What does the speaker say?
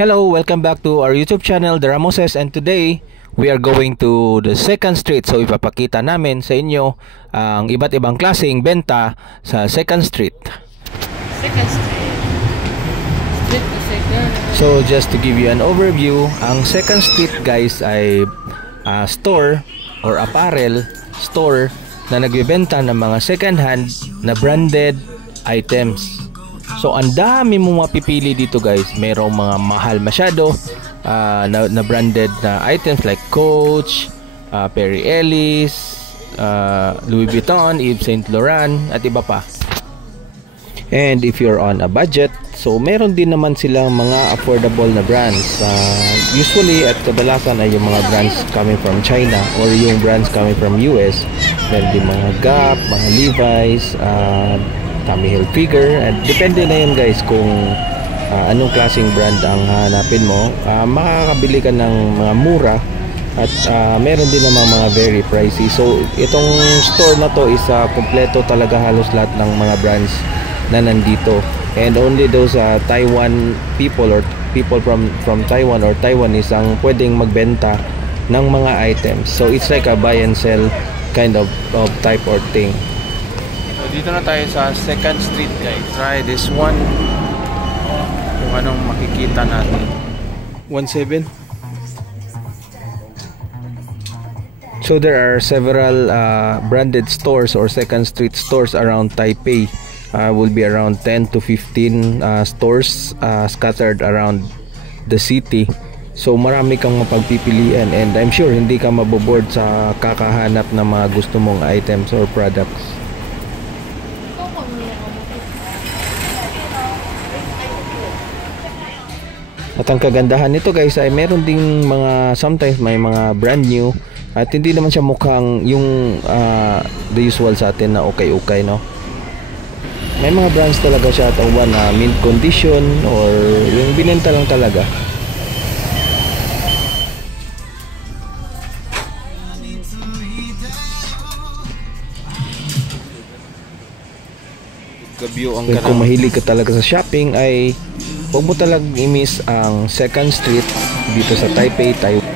Hello, welcome back to our YouTube channel, The Ramoses, and today we are going to the 2nd Street. So ipapakita namin sa inyo ang iba't ibang klaseng benta sa 2nd Street. 2nd Street. Street to 2nd. So just to give you an overview, ang 2nd Street guys ay store or apparel store na nagbebenta ng mga second hand na branded items. So ang dami mong mapipili dito guys. Merong mga mahal masyado na branded na items like Coach, Perry Ellis, Louis Vuitton, Yves Saint Laurent at iba pa. And if you're on a budget, so meron din naman silang mga affordable na brands. Usually at kadalasan ay yung mga brands coming from China or yung brands coming from US. Meron din mga Gap, mga Levi's, Tommy Hilfiger, and depende na yun guys kung anong klaseng brand ang hanapin mo. Makakabili ka ng mga mura at meron din naman mga very pricey. So itong store na to is kompleto talaga, halos lahat ng mga brands na nandito, and only those Taiwan people or people from Taiwan or Taiwanese ang pwedeng magbenta ng mga items. So it's like a buy and sell kind of type or thing. So dito na tayo sa 2nd Street guys. Try this one. Kung anong makikita natin. 1.7. So there are several branded stores or 2nd Street stores around Taipei. Will be around 10 to 15 stores scattered around the city. So marami kang mapagpipilian, and I'm sure hindi ka maboboard sa kakahanap ng mga gusto mong items or products. At ang kagandahan nito guys ay meron ding mga, sometimes may mga brand new at hindi naman siya mukhang yung the usual sa atin na okay, no? May mga brands talaga siya tawan na mint condition or yung binenta lang talaga. Kung mahilig ka talaga sa shopping ay huwag mo talagang i-miss ang 2nd Street dito sa Taipei, Taiwan.